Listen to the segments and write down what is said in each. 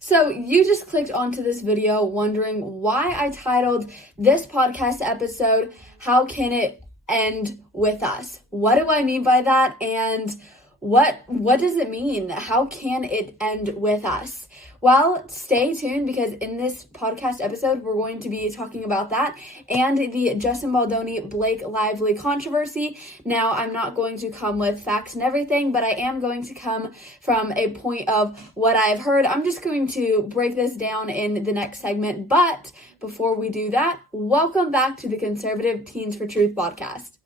So you just clicked onto this video wondering why I titled this podcast episode, How Can It End With Us? What do I mean by that? And what does it mean? How can it end with us? Well, stay tuned because in this podcast episode, we're going to be talking about that and the Justin Baldoni-Blake Lively controversy. Now, I'm not going to come with facts and everything, but I am going to come from a point of what I've heard. I'm just going to break this down in the next segment. But before we do that, welcome back to the Conservative Teens for Truth podcast.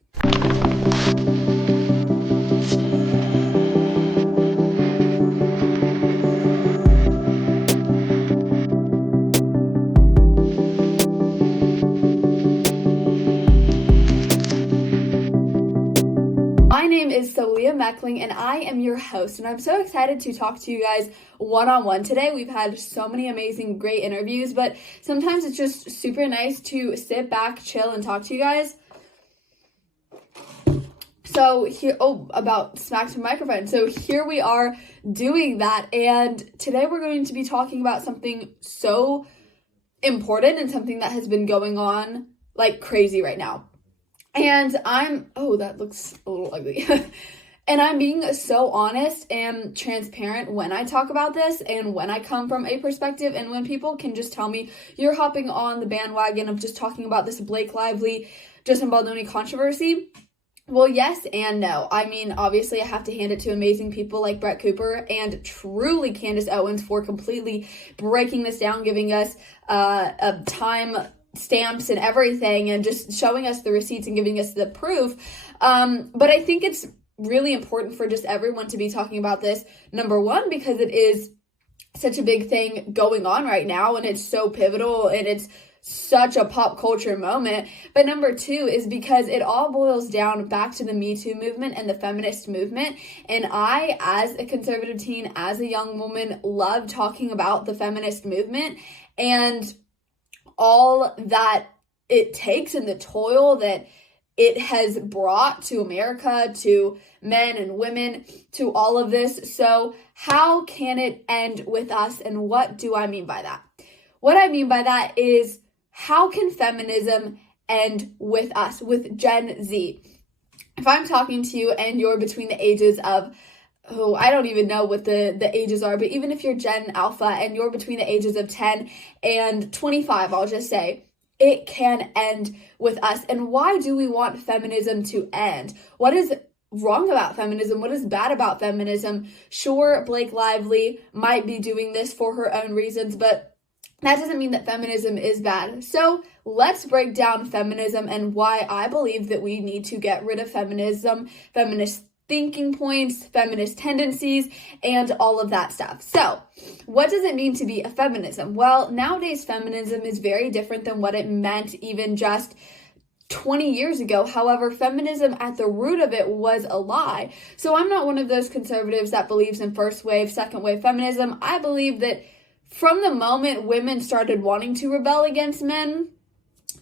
My name is soliamechling and I am your host, and I'm so excited to talk to you guys one-on-one today. We've had so many amazing, great interviews, but sometimes it's just super nice to sit back, chill, and talk to you guys. So here, about smacked the microphone. So here we are doing that, and today we're going to be talking about something so important and something that has been going on like crazy right now. And that looks a little ugly. And I'm being so honest and transparent when I talk about this and when I come from a perspective and when people can just tell me, you're hopping on the bandwagon of just talking about this Blake Lively, Justin Baldoni controversy. Well, yes and no. I mean, obviously I have to hand it to amazing people like Brett Cooper and truly Candace Owens for completely breaking this down, giving us a time stamps and everything and just showing us the receipts and giving us the proof. But I think it's really important for just everyone to be talking about this. Number one, because it is such a big thing going on right now and it's so pivotal and it's such a pop culture moment. But number two is because it all boils down back to the Me Too movement and the feminist movement. And I, as a conservative teen, as a young woman, love talking about the feminist movement and all that it takes and the toil that it has brought to America, to men and women, to all of this. So how can it end with us? And what do I mean by that? What I mean by that is, how can feminism end with us, with Gen Z? If I'm talking to you and you're between the ages of I don't even know what the ages are, but even if you're Gen Alpha and you're between the ages of 10 and 25, I'll just say, it can end with us. And why do we want feminism to end? What is wrong about feminism? What is bad about feminism? Sure, Blake Lively might be doing this for her own reasons, but that doesn't mean that feminism is bad. So let's break down feminism and why I believe that we need to get rid of feminism, feminist thinking points, feminist tendencies, and all of that stuff. So, what does it mean to be a feminism? Well, nowadays feminism is very different than what it meant even just 20 years ago. However, feminism at the root of it was a lie. So I'm not one of those conservatives that believes in first wave, second wave feminism. I believe that from the moment women started wanting to rebel against men,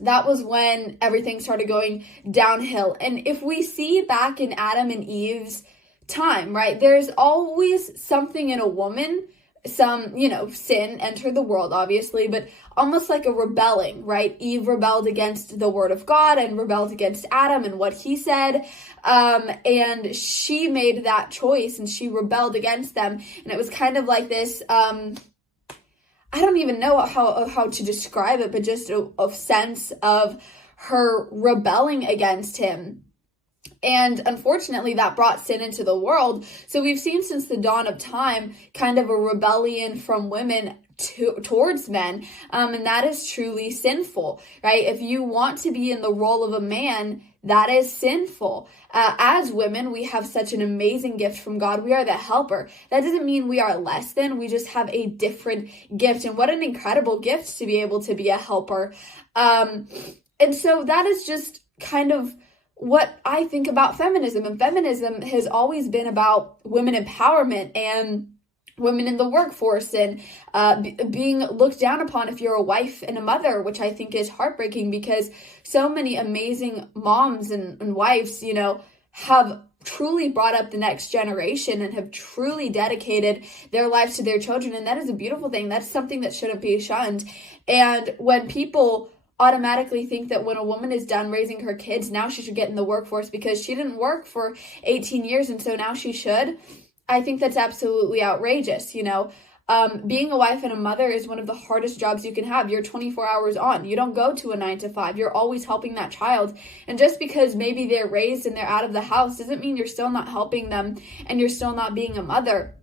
that was when everything started going downhill. And if we see back in Adam and Eve's time, right, there's always something in a woman, some, sin entered the world, obviously, but almost like a rebelling, right? Eve rebelled against the word of God and rebelled against Adam and what he said. And she made that choice and she rebelled against them. And it was kind of like this, I don't even know how to describe it, but just a sense of her rebelling against him. And unfortunately, that brought sin into the world. So we've seen since the dawn of time kind of a rebellion from women towards men. And that is truly sinful, right? If you want to be in the role of a man, that is sinful. As women, we have such an amazing gift from God. We are the helper. That doesn't mean we are less than. We just have a different gift. And what an incredible gift to be able to be a helper. And so that is just kind of what I think about feminism. And feminism has always been about women empowerment and women in the workforce and being looked down upon if you're a wife and a mother, which I think is heartbreaking because so many amazing moms and wives, you know, have truly brought up the next generation and have truly dedicated their lives to their children. And that is a beautiful thing. That's something that shouldn't be shunned. And when people automatically think that when a woman is done raising her kids, now she should get in the workforce because she didn't work for 18 years and so now she should, I think that's absolutely outrageous. Being a wife and a mother is one of the hardest jobs you can have. You're 24 hours on. You don't go to a 9 to 5. You're always helping that child. And just because maybe they're raised and they're out of the house doesn't mean you're still not helping them and you're still not being a mother.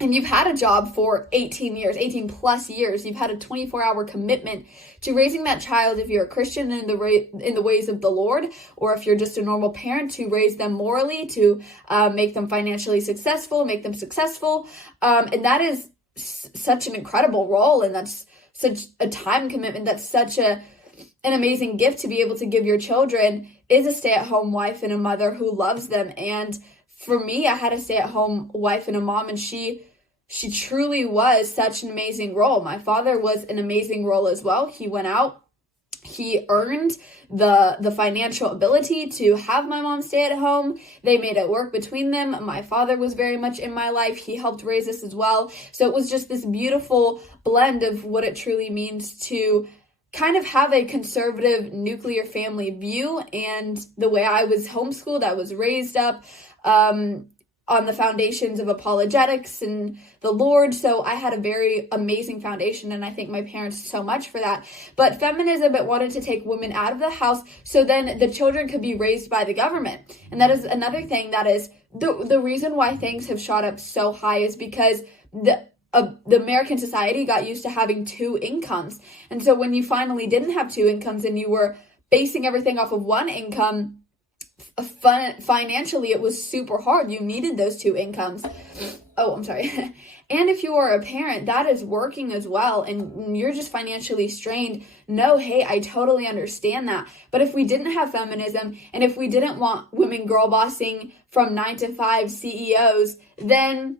And you've had a job for 18 plus years. You've had a 24-hour commitment to raising that child if you're a Christian in the ways of the Lord, or if you're just a normal parent, to raise them morally, to make them financially successful, make them successful. And that is such an incredible role, and that's such a time commitment. That's such an amazing gift to be able to give your children, is a stay-at-home wife and a mother who loves them. And for me, I had a stay-at-home wife and a mom, and she truly was such an amazing role. My father was an amazing role as well. He went out, he earned the financial ability to have my mom stay at home. They made it work between them. My father was very much in my life. He helped raise us as well. So it was just this beautiful blend of what it truly means to kind of have a conservative nuclear family view. And the way I was homeschooled, I was raised up on the foundations of apologetics and the Lord. So I had a very amazing foundation, and I thank my parents so much for that. But feminism, it wanted to take women out of the house so then the children could be raised by the government. And that is another thing that is the reason why things have shot up so high, is because the American society got used to having two incomes. And so when you finally didn't have two incomes and you were basing everything off of one income, financially, it was super hard. You needed those two incomes. Oh, I'm sorry. And if you are a parent that is working as well and you're just financially strained, no, hey, I totally understand that. But if we didn't have feminism, and if we didn't want women girl bossing from 9 to 5 CEOs, then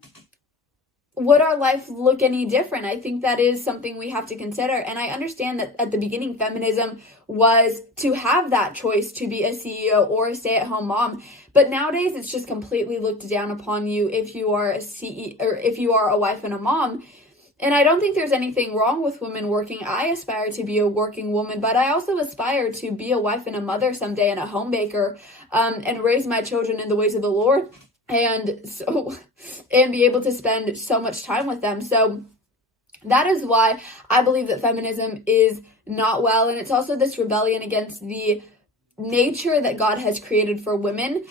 would our life look any different? I think that is something we have to consider. And I understand that at the beginning, feminism was to have that choice to be a CEO or a stay-at-home mom. But nowadays, it's just completely looked down upon you if you are a CEO or if you are a wife and a mom. And I don't think there's anything wrong with women working. I aspire to be a working woman, but I also aspire to be a wife and a mother someday and a homemaker, and raise my children in the ways of the Lord. And be able to spend so much time with them. So that is why I believe that feminism is not well. And it's also this rebellion against the nature that God has created for women.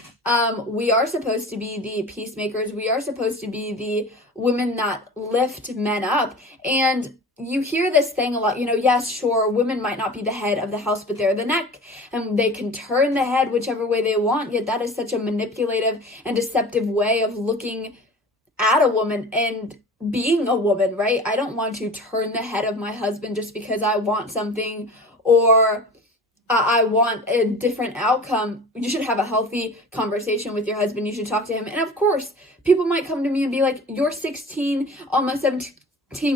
We are supposed to be the peacemakers. We are supposed to be the women that lift men up. And you hear this thing a lot, yes, sure, women might not be the head of the house, but they're the neck, and they can turn the head whichever way they want. Yet that is such a manipulative and deceptive way of looking at a woman and being a woman, right? I don't want to turn the head of my husband just because I want something, or I want a different outcome. You should have a healthy conversation with your husband. You should talk to him. And of course, people might come to me and be like, you're 16, almost 17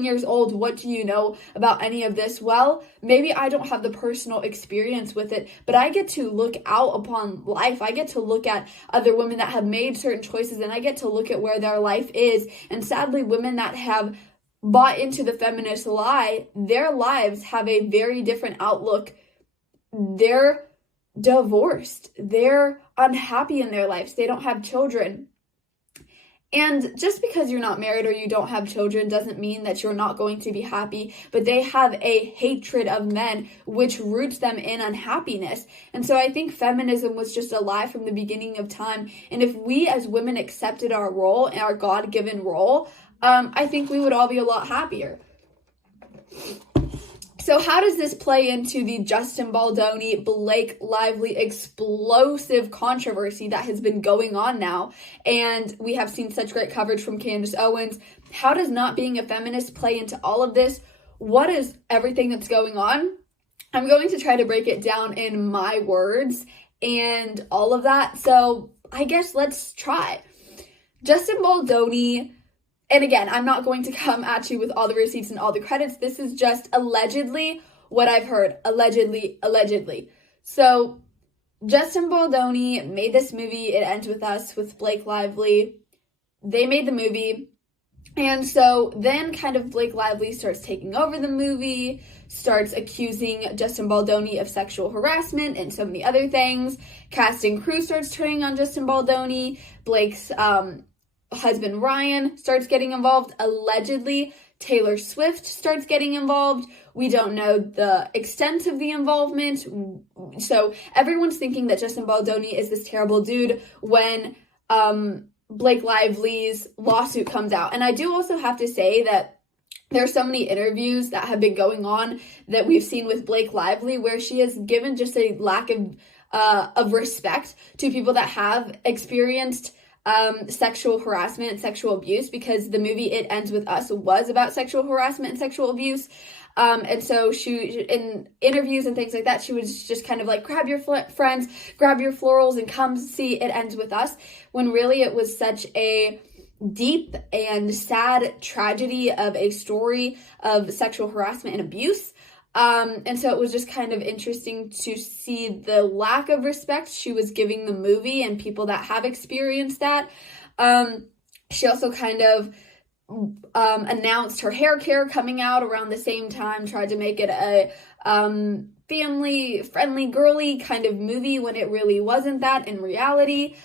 years old. What do you know about any of this? Well, maybe I don't have the personal experience with it, but I get to look out upon life. I get to look at other women that have made certain choices, and I get to look at where their life is. And sadly, women that have bought into the feminist lie, their lives have a very different outlook. They're divorced. They're unhappy in their lives. They don't have children. And just because you're not married or you don't have children doesn't mean that you're not going to be happy, but they have a hatred of men which roots them in unhappiness. And so I think feminism was just a lie from the beginning of time. And if we as women accepted our role, our God-given role, I think we would all be a lot happier. So how does this play into the Justin Baldoni, Blake Lively explosive controversy that has been going on now? And we have seen such great coverage from Candace Owens. How does not being a feminist play into all of this? What is everything that's going on? I'm going to try to break it down in my words and all of that. So I guess let's try. Justin Baldoni. And again, I'm not going to come at you with all the receipts and all the credits. This is just allegedly what I've heard. Allegedly. So Justin Baldoni made this movie, It Ends With Us, with Blake Lively. They made the movie. And so then kind of Blake Lively starts taking over the movie, starts accusing Justin Baldoni of sexual harassment and so many other things. Cast and crew starts turning on Justin Baldoni. Blake's husband Ryan starts getting involved. Allegedly, Taylor Swift starts getting involved. We don't know the extent of the involvement. So everyone's thinking that Justin Baldoni is this terrible dude when Blake Lively's lawsuit comes out. And I do also have to say that there are so many interviews that have been going on that we've seen with Blake Lively where she has given just a lack of respect to people that have experienced sexual harassment and sexual abuse, because the movie It Ends With Us was about sexual harassment and sexual abuse. And so she, in interviews and things like that, she was just kind of like, grab your friends, grab your florals and come see It Ends With Us, when really it was such a deep and sad tragedy of a story of sexual harassment and abuse. And so it was just kind of interesting to see the lack of respect she was giving the movie and people that have experienced that. She also kind of announced her hair care coming out around the same time, tried to make it a family friendly, girly kind of movie when it really wasn't that in reality.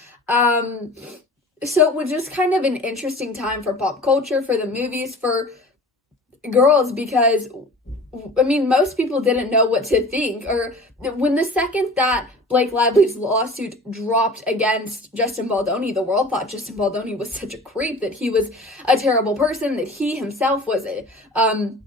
So it was just kind of an interesting time for pop culture, for the movies, for girls, because I mean, most people didn't know what to think. Or when the second that Blake Lively's lawsuit dropped against Justin Baldoni, the world thought Justin Baldoni was such a creep, that he was a terrible person, that he himself was an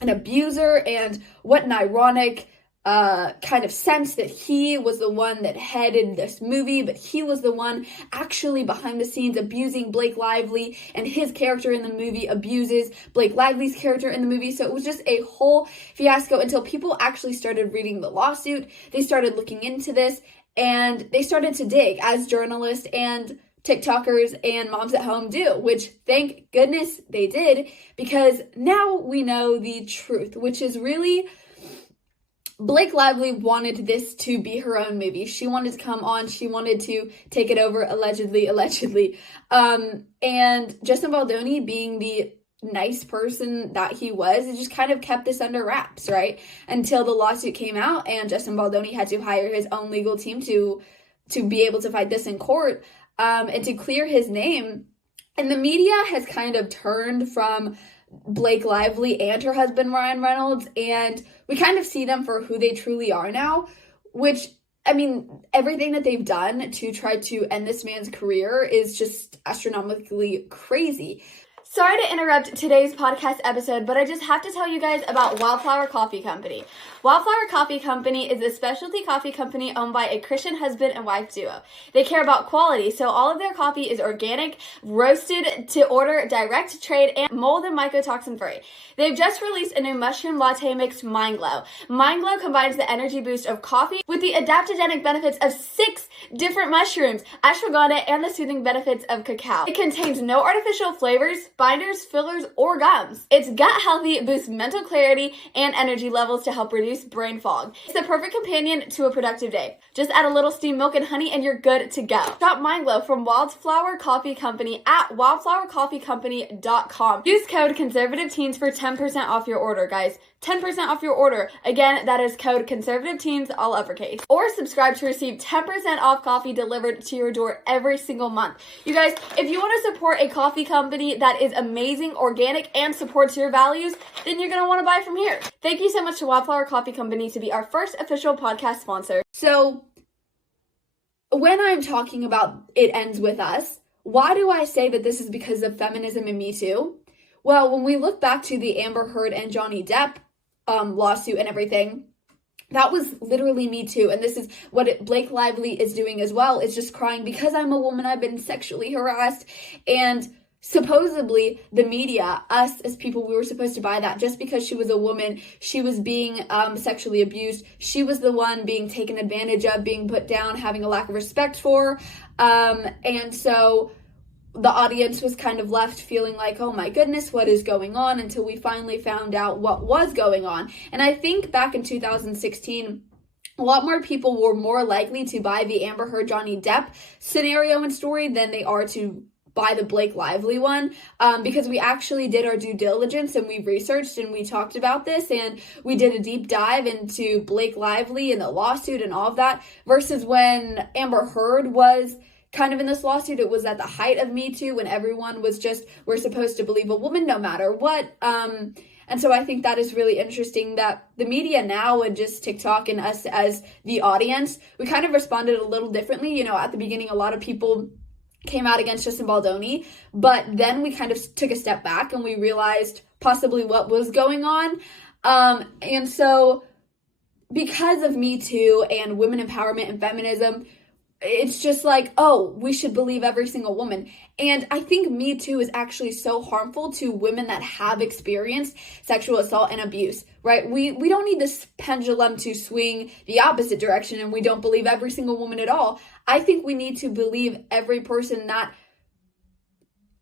abuser, and what an ironic kind of sense that he was the one that headed this movie, but he was the one actually behind the scenes abusing Blake Lively, and his character in the movie abuses Blake Lively's character in the movie. So it was just a whole fiasco until people actually started reading the lawsuit. They started looking into this, and they started to dig, as journalists and TikTokers and moms at home do, which thank goodness they did, because now we know the truth, which is really Blake Lively wanted this to be her own movie. She wanted to come on. She wanted to take it over, allegedly. And Justin Baldoni, being the nice person that he was, it just kind of kept this under wraps, right? Until the lawsuit came out and Justin Baldoni had to hire his own legal team to be able to fight this in court, and to clear his name. And the media has kind of turned from Blake Lively and her husband Ryan Reynolds, and we kind of see them for who they truly are now, which, I mean, everything that they've done to try to end this man's career is just astronomically crazy. Sorry to interrupt today's podcast episode, but I just have to tell you guys about Wildflower Coffee Company. Wildflower Coffee Company is a specialty coffee company owned by a Christian husband and wife duo. They care about quality, so all of their coffee is organic, roasted to order, direct trade, and mold and mycotoxin free. They've just released a new mushroom latte mix, Mind Glow. Mind Glow combines the energy boost of coffee with the adaptogenic benefits of 6 different mushrooms, ashwagandha, and the soothing benefits of cacao. It contains no artificial flavors, binders, fillers, or gums. It's gut healthy, boosts mental clarity and energy levels to help reduce brain fog. It's the perfect companion to a productive day. Just add a little steamed milk and honey and you're good to go. Shop Mind Glow from Wildflower Coffee Company at wildflowercoffeecompany.com. Use code CONSERVATIVETEENS for 10% off your order, guys. 10% off your order. Again, that is code CONSERVATIVETEENS, all uppercase. Or subscribe to receive 10% off coffee delivered to your door every single month. You guys, if you want to support a coffee company that is amazing, organic, and supports your values, then you're going to want to buy from here. Thank you so much to Wildflower Coffee Company to be our first official podcast sponsor. So, when I'm talking about It Ends With Us, why do I say that this is because of feminism and Me Too? Well, when we look back to the Amber Heard and Johnny Depp lawsuit and everything, that was literally Me Too. And this is what Blake Lively is doing as well, is just crying, because I'm a woman, I've been sexually harassed. And supposedly the media, us as people, we were supposed to buy that. Just because she was a woman, she was being sexually abused. She was the one being taken advantage of, being put down, having a lack of respect for. And so the audience was kind of left feeling like, oh my goodness, what is going on? Until we finally found out what was going on. And I think back in 2016, a lot more people were more likely to buy the Amber Heard Johnny Depp scenario and story than they are to buy the Blake Lively one, because we actually did our due diligence and we researched and we talked about this and we did a deep dive into Blake Lively and the lawsuit and all of that, versus when Amber Heard was kind of in this lawsuit. It was at the height of Me Too, when everyone was just, we're supposed to believe a woman no matter what. And so I think that is really interesting that the media now, and just TikTok and us as the audience, we kind of responded a little differently. At the beginning, a lot of people came out against Justin Baldoni, but then we kind of took a step back and we realized possibly what was going on. And so because of Me Too and women empowerment and feminism, it's just like, oh, we should believe every single woman. And I think Me Too is actually so harmful to women that have experienced sexual assault and abuse, right? We don't need this pendulum to swing the opposite direction and we don't believe every single woman at all. I think we need to believe every person that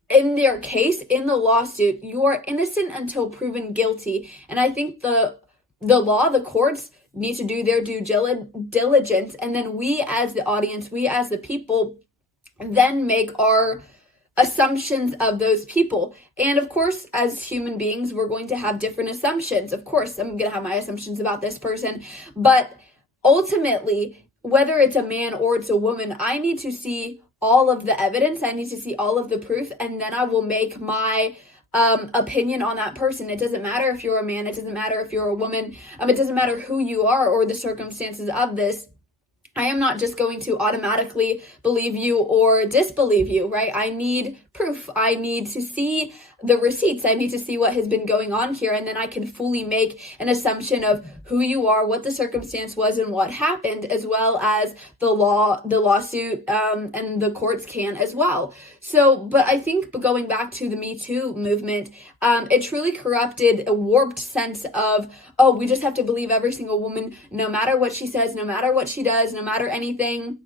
in their case, in the lawsuit, you are innocent until proven guilty. And I think the law, the courts, need to do their due diligence, and then we as the audience, we as the people, then make our assumptions of those people. And of course, as human beings, we're going to have different assumptions. Of course, I'm going to have my assumptions about this person, but ultimately, whether it's a man or it's a woman, I need to see all of the evidence, I need to see all of the proof, and then I will make my opinion on that person. It doesn't matter if you're a man, it doesn't matter if you're a woman, it doesn't matter who you are or the circumstances of this. I am not just going to automatically believe you or disbelieve you, right? I need proof. I need to see the receipts. I need to see what has been going on here, and then I can fully make an assumption of who you are, what the circumstance was, and what happened, as well as the lawsuit, and the courts can as well. So, but I think going back to the Me Too movement, it truly corrupted a warped sense of, oh, we just have to believe every single woman, no matter what she says, no matter what she does, no matter anything.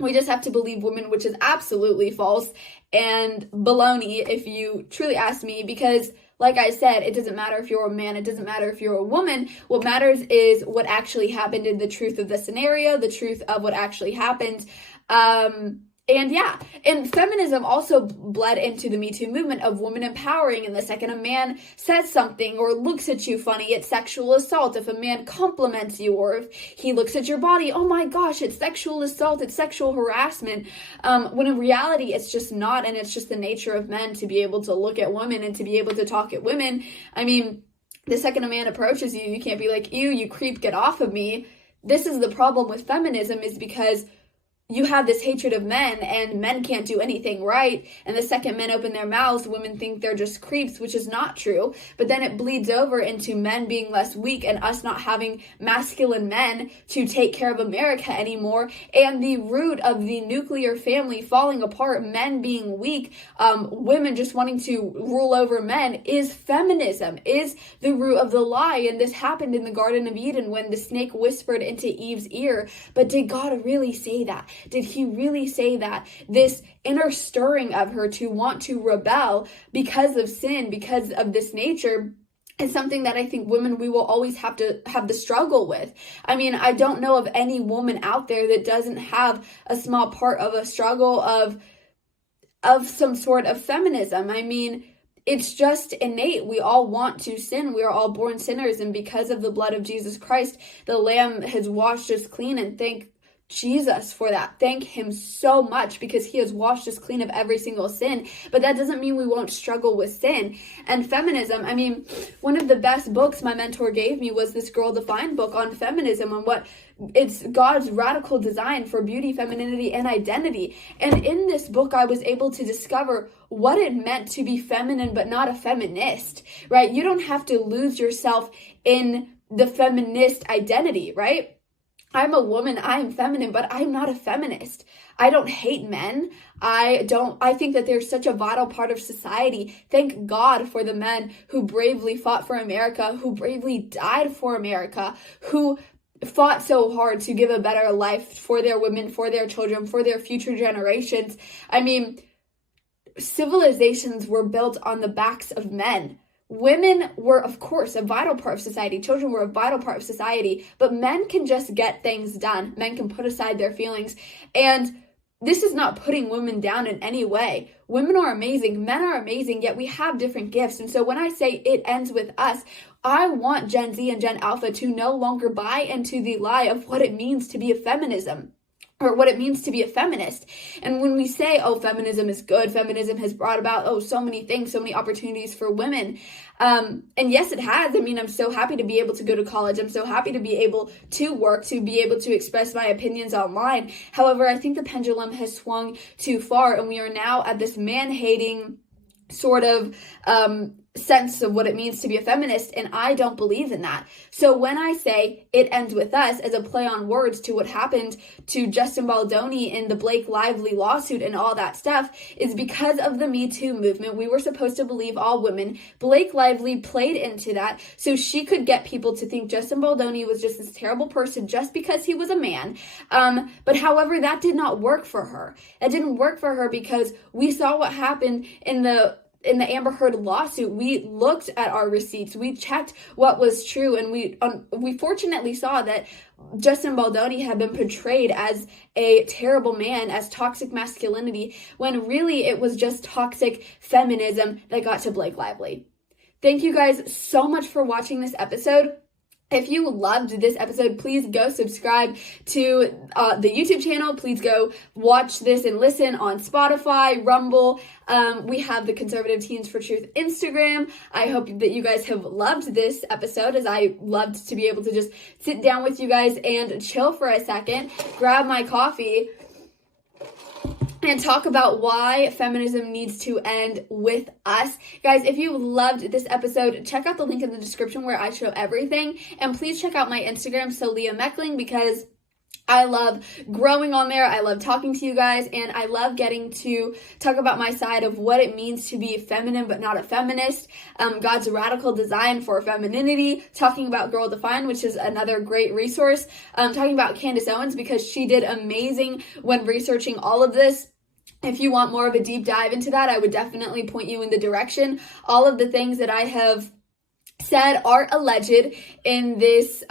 We just have to believe women, which is absolutely false and baloney, if you truly ask me, because like I said, it doesn't matter if you're a man, it doesn't matter if you're a woman. What matters is what actually happened in the truth of the scenario, the truth of what actually happened. And feminism also bled into the Me Too movement of women empowering, and the second a man says something or looks at you funny, it's sexual assault. If a man compliments you or if he looks at your body, oh my gosh, it's sexual assault, it's sexual harassment, when in reality it's just not, and it's just the nature of men to be able to look at women and to be able to talk at women. I mean, the second a man approaches you, you can't be like, ew, you creep, get off of me. This is the problem with feminism, is because you have this hatred of men, and men can't do anything right, and the second men open their mouths, women think they're just creeps, which is not true. But then it bleeds over into men being less weak and us not having masculine men to take care of America anymore, and the root of the nuclear family falling apart, men being weak, women just wanting to rule over men, is feminism, is the root of the lie. And this happened in the Garden of Eden when the snake whispered into Eve's ear. But did God really say that? Did he really say that? This inner stirring of her to want to rebel because of sin, because of this nature, is something that I think women, we will always have to have the struggle with. I mean, I don't know of any woman out there that doesn't have a small part of a struggle of some sort of feminism. I mean, it's just innate. We all want to sin. We are all born sinners, and because of the blood of Jesus Christ, the Lamb has washed us clean, and thank Jesus for that. Thank him so much, because he has washed us clean of every single sin. But that doesn't mean we won't struggle with sin. And feminism, I mean, one of the best books my mentor gave me was this Girl Defined book on feminism, on what it's God's radical design for beauty, femininity, and identity. And in this book, I was able to discover what it meant to be feminine but not a feminist, right? You don't have to lose yourself in the feminist identity, right? I'm a woman, I'm feminine, but I'm not a feminist. I don't hate men. I think that they're such a vital part of society. Thank God for the men who bravely fought for America, who bravely died for America, who fought so hard to give a better life for their women, for their children, for their future generations. I mean, civilizations were built on the backs of men. women were, of course, a vital part of society. Children were a vital part of society, but men can just get things done. Men can put aside their feelings. And this is not putting women down in any way. Women are amazing. Men are amazing, yet we have different gifts. And so when I say it ends with us, I want Gen Z and Gen Alpha to no longer buy into the lie of what it means to be a feminism, or what it means to be a feminist. And when we say, oh, feminism is good, feminism has brought about, oh, so many things, so many opportunities for women. And yes, it has. I mean, I'm so happy to be able to go to college. I'm so happy to be able to work, to be able to express my opinions online. However, I think the pendulum has swung too far, and we are now at this man-hating sort of sense of what it means to be a feminist, and I don't believe in that. So when I say it ends with us as a play on words to what happened to Justin Baldoni in the Blake Lively lawsuit and all that stuff, is because of the Me Too movement. We were supposed to believe all women. Blake Lively played into that so she could get people to think Justin Baldoni was just this terrible person just because he was a man. But however, that did not work for her. It didn't work for her because we saw what happened in the Amber Heard lawsuit. We looked at our receipts, we checked what was true, and we fortunately saw that Justin Baldoni had been portrayed as a terrible man, as toxic masculinity, when really it was just toxic feminism that got to Blake Lively. Thank you guys so much for watching this episode. If you loved this episode, please go subscribe to the YouTube channel. Please go watch this and listen on Spotify, Rumble. We have the Conservative Teens for Truth Instagram. I hope that you guys have loved this episode, as I loved to be able to just sit down with you guys and chill for a second, grab my coffee, and talk about why feminism needs to end with us. Guys, if you loved this episode, check out the link in the description where I show everything. And please check out my Instagram, soliamechling, because I love growing on there. I love talking to you guys, and I love getting to talk about my side of what it means to be feminine but not a feminist, God's radical design for femininity, talking about Girl Defined, which is another great resource, talking about Candace Owens because she did amazing when researching all of this. If you want more of a deep dive into that, I would definitely point you in the direction. All of the things that I have said are alleged in this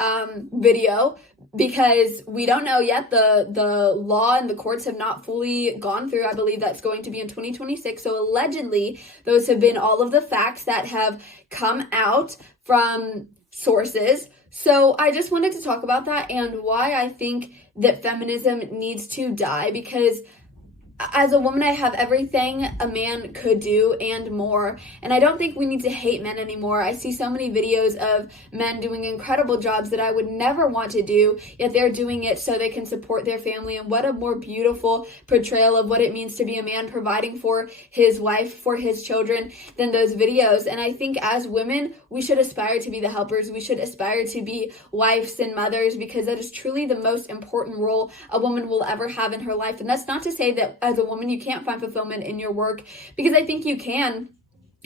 video, because we don't know yet. The law and the courts have not fully gone through. I believe that's going to be in 2026. So allegedly, those have been all of the facts that have come out from sources. So I just wanted to talk about that and why I think that feminism needs to die, because as a woman, I have everything a man could do and more. And I don't think we need to hate men anymore. I see so many videos of men doing incredible jobs that I would never want to do, yet they're doing it so they can support their family. And what a more beautiful portrayal of what it means to be a man, providing for his wife, for his children, than those videos. And I think as women, we should aspire to be the helpers. We should aspire to be wives and mothers, because that is truly the most important role a woman will ever have in her life. And that's not to say that as a woman you can't find fulfillment in your work, because I think you can.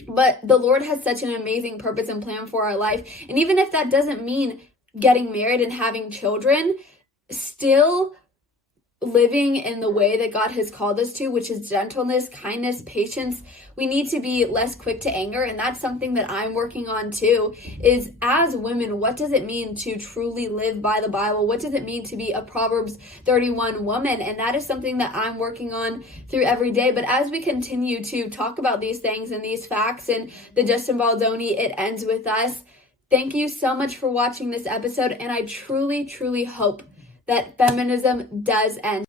But the Lord has such an amazing purpose and plan for our life. And even if that doesn't mean getting married and having children, still living in the way that God has called us to, which is gentleness, kindness, patience. We need to be less quick to anger. And that's something that I'm working on too, is as women, what does it mean to truly live by the Bible? What does it mean to be a Proverbs 31 woman? And that is something that I'm working on through every day. But as we continue to talk about these things and these facts and the Justin Baldoni, it ends with us. Thank you so much for watching this episode. And I truly, truly hope that feminism does end.